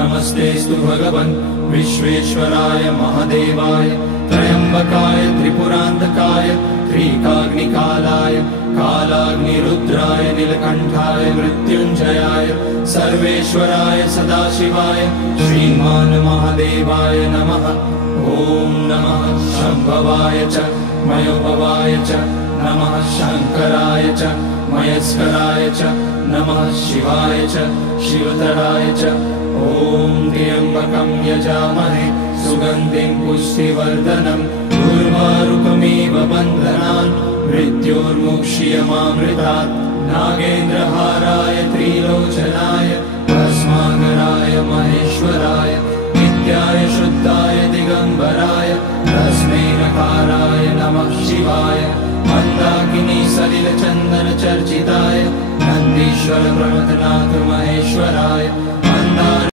नमस्तेऽस्तु भगवन् विश्वेश्वराय महादेवाय त्र्यम्बकाय त्रिपुरान्तकाय त्रिकाग्निकालाय कालाग्निरुद्राय नीलकण्ठाय मृत्युञ्जयाय सर्वेश्वराय सदाशिवाय श्रीमान् महादेवाय नमः। ॐ नमः शम्भवाय च मयोभवाय च नमः शङ्कराय च मयस्कराय च नमः शिवाय च शिवतराय च। ॐ त्र्यम्बकं यजामहे सुगन्धिं पुष्टिवर्धनम् उर्वारुकमिव बन्धनान् मृत्योर्मुक्ष्यमामृतात्। नागेन्द्रहाराय त्रिलोचनाय भस्माकराय महेश्वराय नित्याय शुद्धाय दिगम्बराय तस्मै नकाराय नमः शिवाय। मन्दाकिनी सलिलचन्दन चर्चिताय नन्दीश्वर प्रमथनाथ महेश्वराय